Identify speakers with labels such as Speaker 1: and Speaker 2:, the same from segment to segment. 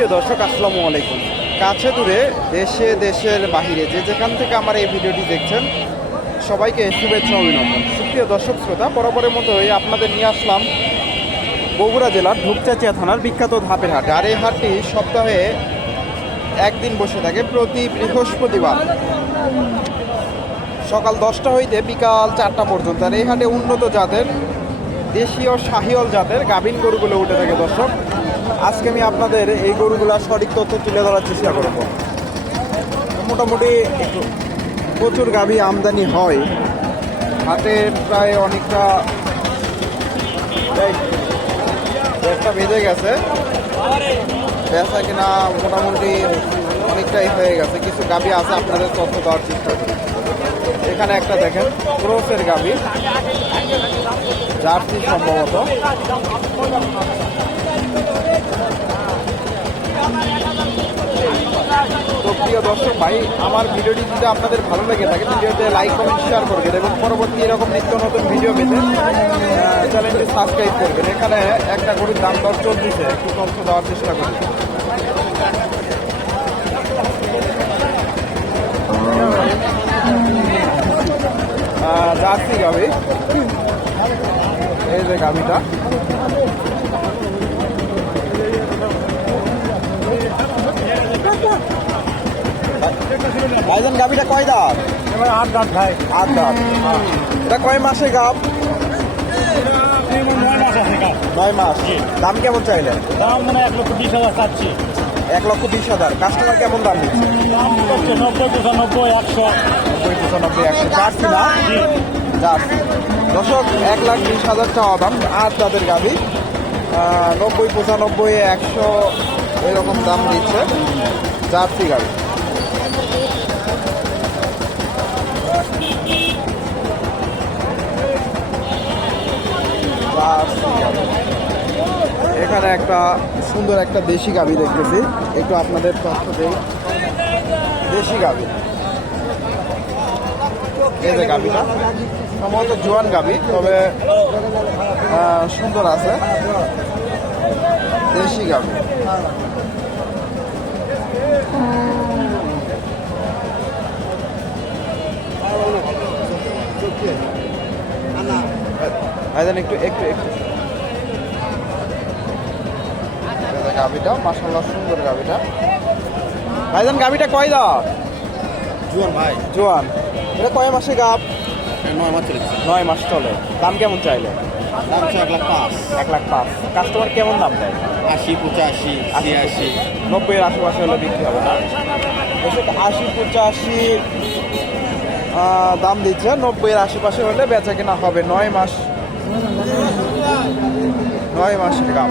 Speaker 1: সুপ্রিয় দর্শক, আসসালামু আলাইকুম। কাছে দূরে দেশে, দেশের বাহিরে যে যেখান থেকে আমার এই ভিডিওটি দেখছেন, সবাইকে শুভেচ্ছা অভিনন্দন। সুপ্রিয় দর্শক, শ্রোতা, বরাবরের মতোই আপনাদের নিয়ে আসলাম বগুড়া জেলার ধূপচাচিয়া থানার বিখ্যাত ধাপের হাট। আর এই হাটটি সপ্তাহে একদিন বসে থাকে, প্রতি বৃহস্পতিবার। সকাল দশটা হইতে বিকাল চারটা পর্যন্ত। আর এই হাটে উন্নত জাতের, দেশীয় শাহিওল জাতের গাভীন গরুগুলো উঠে থাকে দর্শক। আজকে আমি আপনাদের এই গরুগুলোর সঠিক তথ্য তুলে ধরার চেষ্টা করব। মোটামুটি প্রচুর গাভী আমদানি হয়। হাতে প্রায় অনেকটা একটা বেজে গেছে। ব্যবসা কিনা মোটামুটি অনেকটাই হয়ে গেছে। কিছু গাভী আছে আপনাদের তথ্য দেওয়ার চেষ্টা করি। এখানে একটা দেখেন, ক্রোসের গাভী। জার্সি সম্ভবত। দর্শক ভাই আমার ভিডিওটি যদি আপনাদের ভালো লেগে থাকে ভিডিওতে লাইক কমেন্ট শেয়ার করবেন এবং পরবর্তী এরকম নিত্য নতুন ভিডিও পেতে চ্যানেলটি সাবস্ক্রাইব করবেন এখানে একটা গরুর দাম দর চলতেছে একটু তথ্য দেওয়ার চেষ্টা করি আহ, জার্সি গাভি। এই যে গাভিটা। ভাইজান গাভিটা কয় দাঁত?
Speaker 2: এবার আট দাঁত ভাই।
Speaker 1: আট দাঁত। এটা কয় মাসে গাভ?
Speaker 2: নয় মাস
Speaker 1: দাম কেমন চাইলেন?
Speaker 2: দাম মানে এক লক্ষ বিশ হাজার চাচ্ছি।
Speaker 1: এক লক্ষ বিশ হাজার। কাস্টমার কেমন দাম দিচ্ছে?
Speaker 2: দাম নব্বই পঁচানব্বই একশো।
Speaker 1: নব্বই পঁচানব্বই একশো। জার্সি না? জার্সি। দশক এক লাখ বিশ হাজার চাওয়া দাম। আট দাঁতের গাভি। নব্বই পঁচানব্বই একশো এরকম দাম দিচ্ছে জার্সি গাভি। গাভি। এখানে একটা সুন্দর একটা দেশি গাভি দেখতেছি। একটু আপনাদের তথ্য দেই। দেশি গাভি। এই গাভিটা। সম্ভবত জোয়ান গাভি, তবে সুন্দর আছে। দেশি গাভি। ভাইজান একটু একটু একটু। গাভিটা মাসাল্লাহ সুন্দর গাভিটা। ভাইজান গাভিটা কয় দাঁত
Speaker 2: জুয়ান ভাই।
Speaker 1: জোয়ান। এটা কয় মাসে গাভ?
Speaker 2: নয় মাস চলেছে
Speaker 1: নয় মাস চলে। দাম কেমন চাইলে?
Speaker 2: দাম এক লাখ পাঁচ।
Speaker 1: এক লাখ পাঁচ। কাস্টমার কেমন দাম দেয়?
Speaker 2: আশি পঁচাশি ছিয়াশি।
Speaker 1: নব্বইয়ের আশেপাশে হলে বিক্রি হবে না। আশি পঁচাশি দাম দিচ্ছে। নব্বইয়ের আশেপাশে হলে বেচা কেনা হবে। নয় মাস নয় মাসের গাম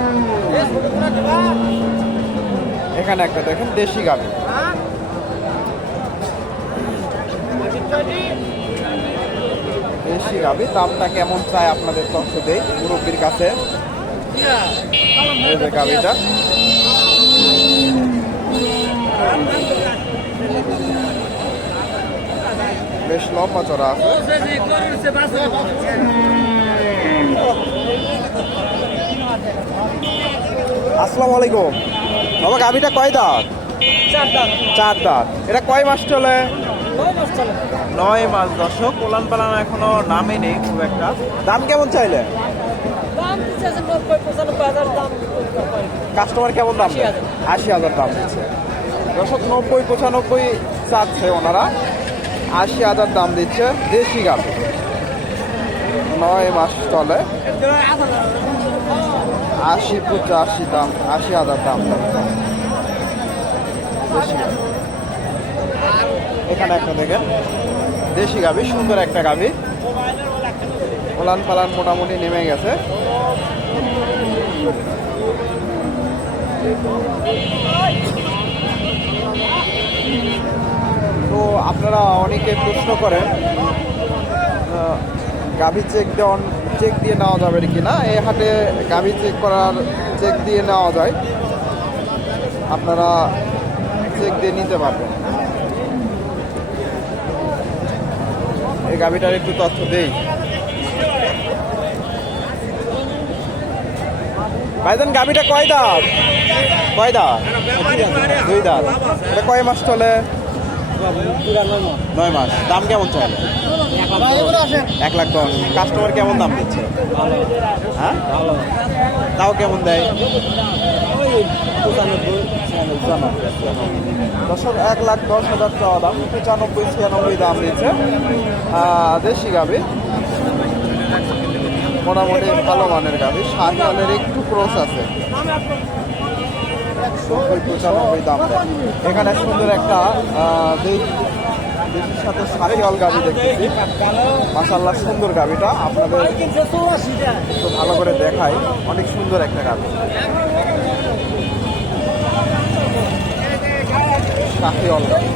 Speaker 1: এখানে একটা দেখেন, দেশি গাবি। দেশি গাবি। দামটা কেমন চাই আপনাদের তথ্য দেই মুরব্বীর কাছে? গাবিটা। বেশ লম্বা চড়া আছে। আসসালামু আলাইকুম। বাবা গাভিটা কয় দাঁত? চার দাঁত। এটা কয় মাস চলে? নয় মাস দশক কোলান পালান এখনও নামে নেই খুব একটা। দাম কেমন চাইলে? কাস্টমার কেমন দাম আশি হাজার। দাম দিচ্ছে। দশক নব্বই পঁচানব্বই চাচ্ছে ওনারা। আশি হাজার দাম দিচ্ছে দেশি গাভি। নয় মাস চলে। আশি পঁচাশি দাম, আশি হাজার দাম দেশি এখানে একটা দেখেন। দেশি গাভি, সুন্দর একটা গাভি। ওলান পালান মোটামুটি নেমে গেছে। আপনারা অনেকে প্রশ্ন করেন গাভী চেক দেওয়ান চেক দিয়ে নেওয়া যাবে কি না এই হাটে গাভী চেক করার চেক দিয়ে নেওয়া যায়। আপনারা চেক দিয়ে নিতে পারবেন। এই গাভীটার একটু তথ্য দেই। ভাইজান, গাভীটা কয় দাম কয় দাঁত? দুই দাঁত। এটা কয় মাস চলে? নয় মাস। দাম কেমন চলে এক লাখ দশ। কাস্টমার কেমন দাম দিচ্ছে? হ্যাঁ? তাও কেমন দেয়? দশক এক লাখ দশ হাজার চাওয়া দাম। পঁচানব্বই, ছিয়ানব্বই দাম দিচ্ছে। দেশি গাবি মোটামুটি ভালো মানের গাবি শাহিওয়ালের একটু ক্রস আছে। এখানে সুন্দর একটা দেশের সাথে শাহিওয়াল গাবি দেখতেছি। মাসাল্লাহ সুন্দর গাবিটা। আপনাদের ভালো করে দেখাই। অনেক সুন্দর একটা গাবি। শাহিওয়াল গাবি।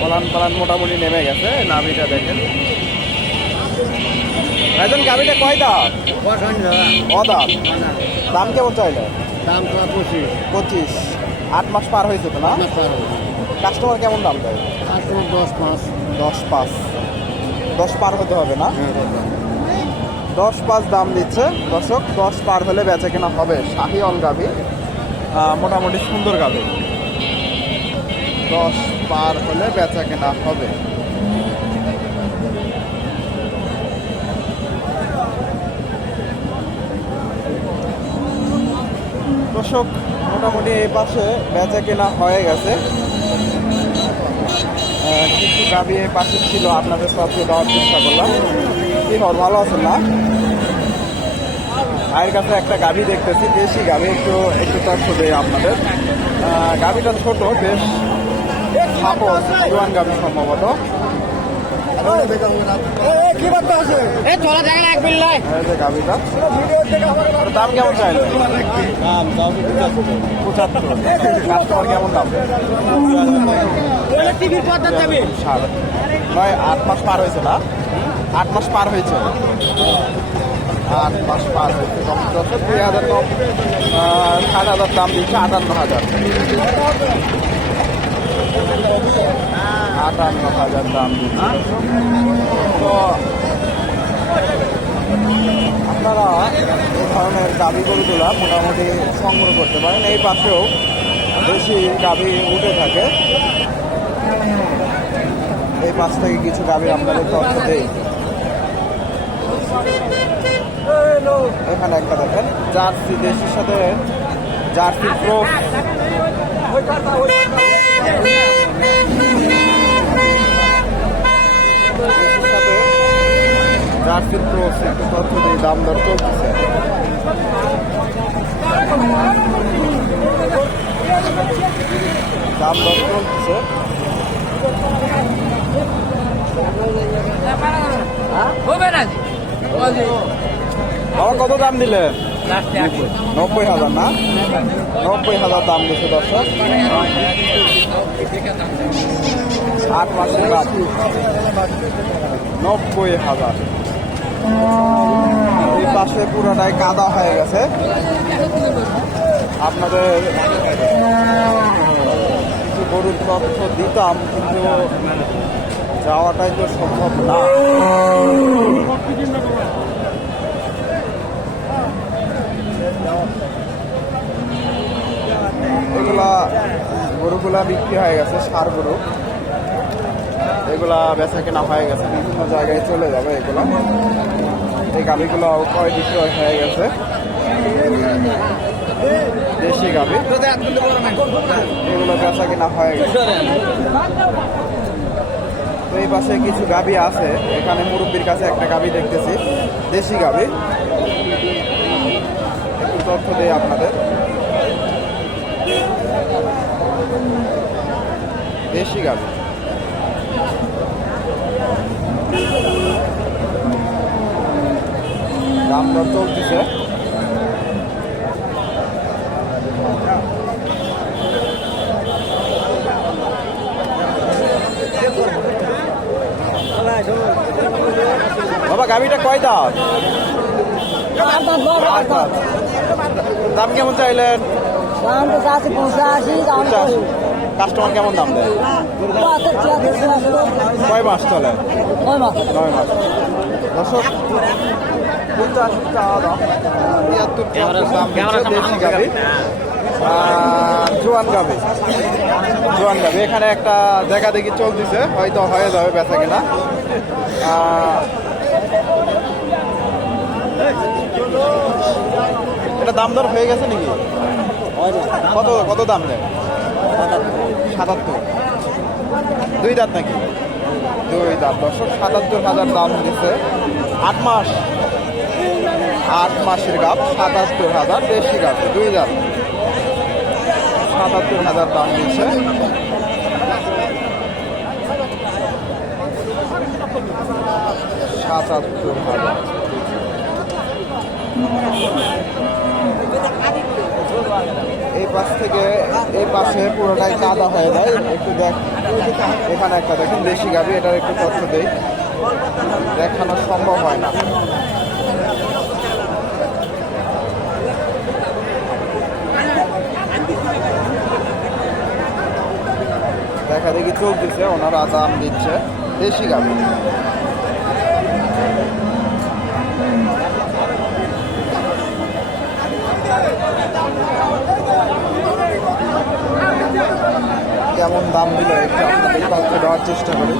Speaker 1: পলান পালান মোটামুটি নেমে গেছে নামিটা দেখেন। একজন গাবিটা কয় দাম ও দাম কেমন চাইলে?
Speaker 2: দাম তোমার পঁচিশ।
Speaker 1: পঁচিশ। আট মাস পার হয়েছে তো না? কাস্টমার কেমন দাম দেয়?
Speaker 2: দশ পাঁচ।
Speaker 1: দশ পাঁচ। দশ পার হতে হবে না? দশ পাঁচ। দাম দিচ্ছে। দর্শক দশ পার হলে বেচা কেনা হবে শাহি অল গাবি মোটামুটি সুন্দর গাবি দশ পার হলে বেচা কেনা হবে। দর্শক মোটামুটি এই পাশে বেচা কেনা হয়ে গেছে। কিছু গাবি এই পাশে ছিল, আপনাদের সবকে দেওয়ার চেষ্টা করলাম। কি খবর, ভালো আছেন না? আয়ের কাছে একটা গাবি দেখতেছি, দেশি গাবি একটু একটু তথ্য দেয় আপনাদের। গাবিটা ছোট, বেশ খাপো জোয়ান গাবি সম্ভবত।
Speaker 3: তোরা এক বিল্লাই
Speaker 1: এই যে গাবিটা দাম কেমন চাইলে
Speaker 2: দাম
Speaker 1: কেমন দাম
Speaker 3: টিভির পর্দা যাবে
Speaker 1: সাত নয় আট মাস পার হয়েছে না আট মাস পার হয়েছে আট মাস পার হয়েছে কম দশ দুই হাজার কম ষাট হাজার দাম দিচ্ছে আটান্ন হাজার আটান্ন হাজার দাম তো আপনারা এই ধরনের গাভি গরুগুলা মোটামুটি সংগ্রহ করতে পারেন এই পাশেও বেশি গাভি উঠে থাকে এই পাশ থেকে কিছু গাভি আপনাদের তথ্য দেই এখানে একটা দেখেন জার্সি দেশের সাথে জার্সি প্রো দাম দর দাম বাবা কত দাম দিলে? নব্বই হাজার না? নব্বই হাজার দাম দিচ্ছে দর্শক। আট মাসের বাদ। নব্বই হাজার। এই পাশে পুরোটাই কাদা হয়ে গেছে। আপনাদের, কিছু গরুর তথ্য দিতাম, কিন্তু যাওয়াটাই তো সম্ভব না। এগুলা গরুগুলা বিক্রি হয়ে গেছে, সার গরু। এগুলা বেচা কেনা হয়ে গেছে, বিভিন্ন জায়গায় চলে যাবে এগুলা। এই গাভিগুলো কয় বিক্রয় হয়ে গেছে। দেশি গাভি। এগুলো বেচা কেনা হয়ে গেছে। এই পাশে কিছু গাভি আছে, এখানে মুরব্বীর কাছে একটা গাভি দেখতেছি, দেশি গাভি। একটু তথ্য দেয় আপনাদের। দেশি গাভি দাম দর চলতেছে। বাবা গাভিটা কয় দাম। দাম কেমন চাইলেন?
Speaker 3: দাম তো চাচ্ছি পঁচাশি দাম
Speaker 1: পঞ্চাশ। কাস্টমার কেমন দাম দেয়? কয় মাস চলে?
Speaker 3: মাস।
Speaker 1: নয় মাস। চাওয়া দাম দেশি গাবি জোয়ান গাবি জোয়ান গাবি এখানে একটা দেখা দেখি চলতেছে হয়তো হয়ে যাবে বেচা কিনা। এটা দাম দর হয়ে গেছে নাকি? কত কত দাম নেয়? সাতাত্তর। দুই দাঁত নাকি? দুই দাঁত। দর্শক, সাতাত্তর হাজার দাম দিচ্ছে আট মাস। আট মাসের গাপ, সাতাত্তর হাজার দেশি গাপ, দুই দাঁত। সাতাত্তর হাজার দাম দিচ্ছে। সাতাত্তর হাজার। এই পাশ থেকে এই পাশে পুরোটাই কাদা হয়ে যায়। একটু দেখ, এখানে একটা দেখেন, দেশি গাবি, এটার একটু তথ্য দেই। দেখানো সম্ভব হয় না। দেখা দেখি চোখ দিচ্ছে ওনারা দাম দিচ্ছে। দেশি গাবি। কেমন দাম দিল একটু আপনাদের তথ্য দেওয়ার চেষ্টা করি।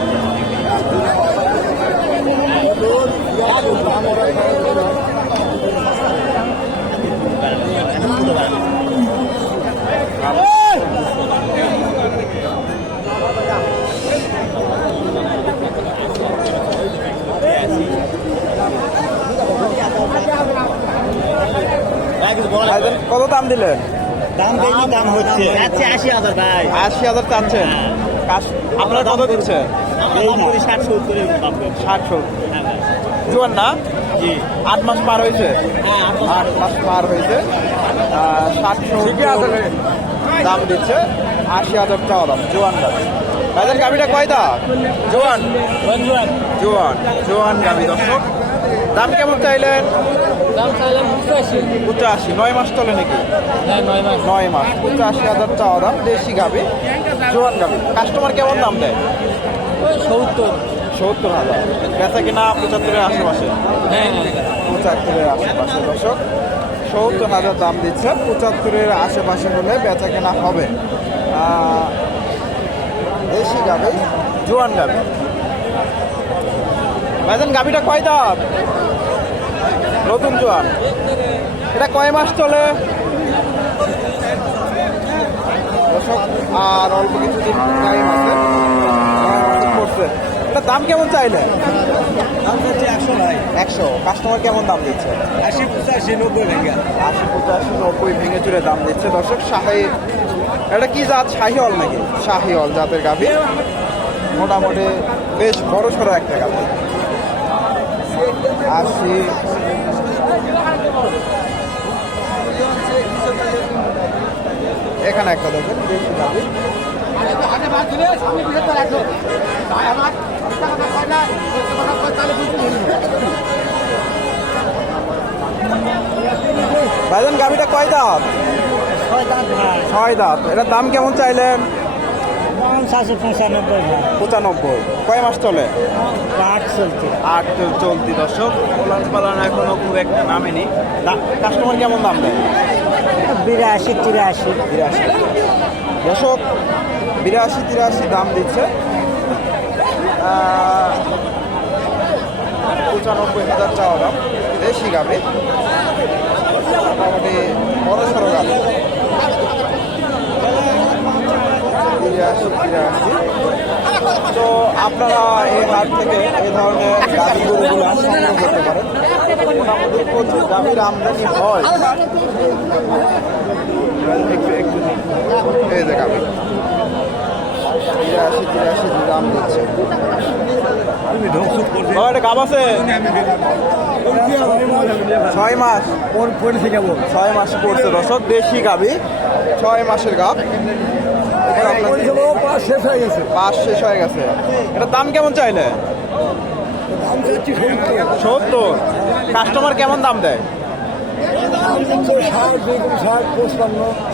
Speaker 1: কত দাম দিলেন?
Speaker 2: দাম বেশি দাম হচ্ছে। আচ্ছা আশি হাজার ভাই।
Speaker 1: আশি হাজার চাচ্ছেন। কাশ- আপনারা কত
Speaker 2: না ষাট সত্তর
Speaker 1: ষাট সত্তর। জোয়ান না? আট মাস পার হয়েছে? আট মাস পার হয়েছে। ষাট সত্তর দাম দিচ্ছে। আশি হাজার টাকা দাম। জোয়ান গাবি। ভাইজান গাবিটা কয় দাম জোয়ান। জোয়ান। জোয়ান গাবি দর্শক। দাম কেমন চাইলেন?
Speaker 3: দাম পঁচাশি।
Speaker 1: পঁচাশি। নয় মাস চলে নাকি?
Speaker 3: হ্যাঁ নয় মাস।
Speaker 1: পঁচাশি হাজার চাওয়া দাম দেশি গাবি জোয়ান গাবি। কাস্টমার কেমন দাম দেয়?
Speaker 3: সত্তর।
Speaker 1: সত্তর হাজার। বেচা কিনা পঁচাত্তরের আশেপাশে?
Speaker 3: হ্যাঁ
Speaker 1: পঁচাত্তরের আশেপাশে। দর্শক সত্তর হাজার দাম দিচ্ছে। পঁচাত্তরের আশেপাশে হলে বেচা কেনা হবে। দেশি গাবি জোয়ান গাবি। ভাইজান গাবিটা কয় দাম? নতুন জোয়ার। এটা কয় মাস চলে? আর অল্প টাইম আছে। নয় এটা দাম কেমন চাইলে?
Speaker 2: দাম একশো ভাই।
Speaker 1: একশো। কাস্টমার কেমন দাম দিচ্ছে?
Speaker 2: আশি পঁচাশি নব্বই ভেঙে
Speaker 1: আশি পঁচাশি নব্বই ভেঙে চুরে দাম দিচ্ছে। দর্শক শাহি এটা কি জাত? শাহিওল নাকি? শাহিওল জাতের গাভী। মোটামুটি বেশ বড় সড়ো একটা গাভী। আশি এখানে একটা দেখেন দেশি গাভী ভাইজান গাভীটা কয় দাঁত?
Speaker 2: ছয়
Speaker 1: দাঁত। এটার দাম কেমন চাইলেন?
Speaker 2: সাতশো পঁচানব্বই
Speaker 1: পঁচানব্বই। কয় মাস চলে?
Speaker 2: আট চলছে।
Speaker 1: আট চলতি দর্শক উলান পালান এখনও খুব একটা নামেনি। কাস্টমার কেমন দাম দেয়?
Speaker 2: বিরাশি তিরাশি।
Speaker 1: বিরাশি। দর্শক বিরাশি তিরাশি দাম দিচ্ছে। পঁচানব্বই হাজার চাওয়া দাম। দেশি গাবে মোটামুটি বড় সড়ো গাবে বিরাশি তিরাশি তো আপনারা এই হাট থেকে এই ধরনের গাভি গরুগুলো সংগ্রহ করতে পারেন। মোটামুটি প্রচুর গাভীর আমদানি হয়। একটু একটু এই যে গাভি তিরাশি তিরাশি দাম দিচ্ছে। গাব আছে? ছয় মাস।
Speaker 2: কোন
Speaker 1: ছয় মাস পড়ছে দর্শক। দেশি গাবি। ছয় মাসের গাব। এটা
Speaker 2: শেষ হয়ে গেছে।
Speaker 1: এটা দাম কেমন চাইলে? সত্তর। কাস্টমার কেমন দাম দেয়?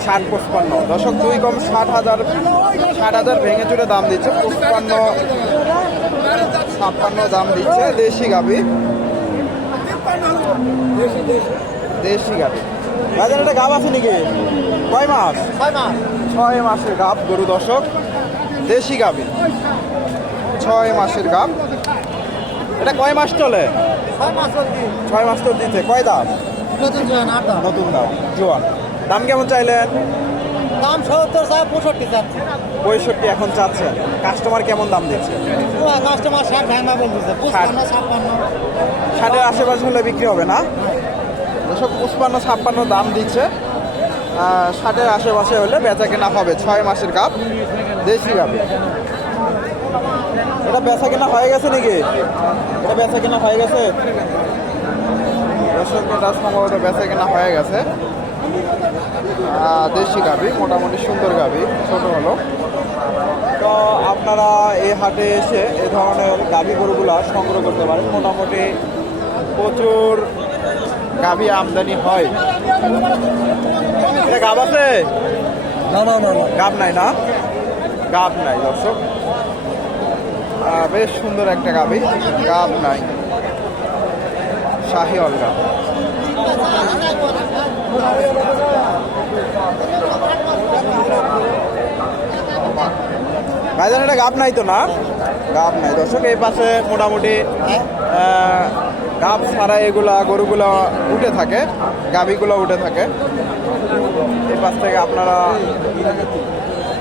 Speaker 2: ষাট পঁচপান্ন।
Speaker 1: দশক দুই কম ষাট হাজার ষাট হাজার ভেঙে চুরে দাম দিচ্ছে। পঁচপান্ন, ছাপ্পান্ন দাম দিচ্ছে দেশি গাবি দেশি গাভি। বাজার একটা গাব আছে নাকি? কয় মাস? ছয় মাসের গাব গরু দর্শক। দেশি গাভি ছয় মাসের গাব। এটা কয় মাস চলে? ছয় মাস তো দিচ্ছে কয় দাম? নতুন দাম। জোয়ান। দাম কেমন চাইলেন?
Speaker 3: দাম সত্তর চাই পঁয়ষট্টি চাচ্ছে
Speaker 1: পঁয়ষট্টি এখন চাচ্ছেন কাস্টমার কেমন দাম দিচ্ছে?
Speaker 3: কাস্টমার ষাট ভাঙা বলতেছে।
Speaker 1: ষাটের আশেপাশে হলে বিক্রি হবে না? এসব পুষ্পান্ন ছাপ্পান্ন দাম দিচ্ছে। ষাটের আশেপাশে হলে বেচা কেনা হবে, ছয় মাসের গাপ দেশি গাবে এটা বেচা কেনা হয়ে গেছে নাকি? এটা বেচা কেনা হয়ে গেছে? দর্শক সম্ভবত বেচা কেনা হয়ে গেছে। দেশি গাবি মোটামুটি সুন্দর গাবি ছোট হলো। তো আপনারা এই হাটে এসে এ ধরনের গাভী গরুগুলা সংগ্রহ করতে পারেন। মোটামুটি প্রচুর গাভী আমদানি হয়। এটা গাব আছে?
Speaker 2: না না না
Speaker 1: গাব নাই না? গাব নাই দর্শক। বেশ সুন্দর একটা গাভী। গাব নাই। শাহি অলগা। ভাইজান এটা গাব নাই তো না? গাব নাই। দর্শক এই পাশে মোটামুটি গাব ছাড়া এগুলা গরুগুলো উঠে থাকে, গাভীগুলো উঠে থাকে। এই পাশ থেকে আপনারা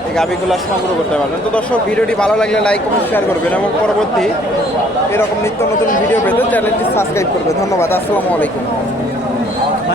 Speaker 1: এই গাভীগুলো সংগ্রহ করতে পারবেন। তো দর্শক, ভিডিওটি ভালো লাগলে লাইক, কমেন্ট শেয়ার করবেন এবং পরবর্তী এরকম নিত্য নতুন ভিডিও পেতে চ্যানেলটি সাবস্ক্রাইব করবে ধন্যবাদ, আসসালামু আলাইকুম।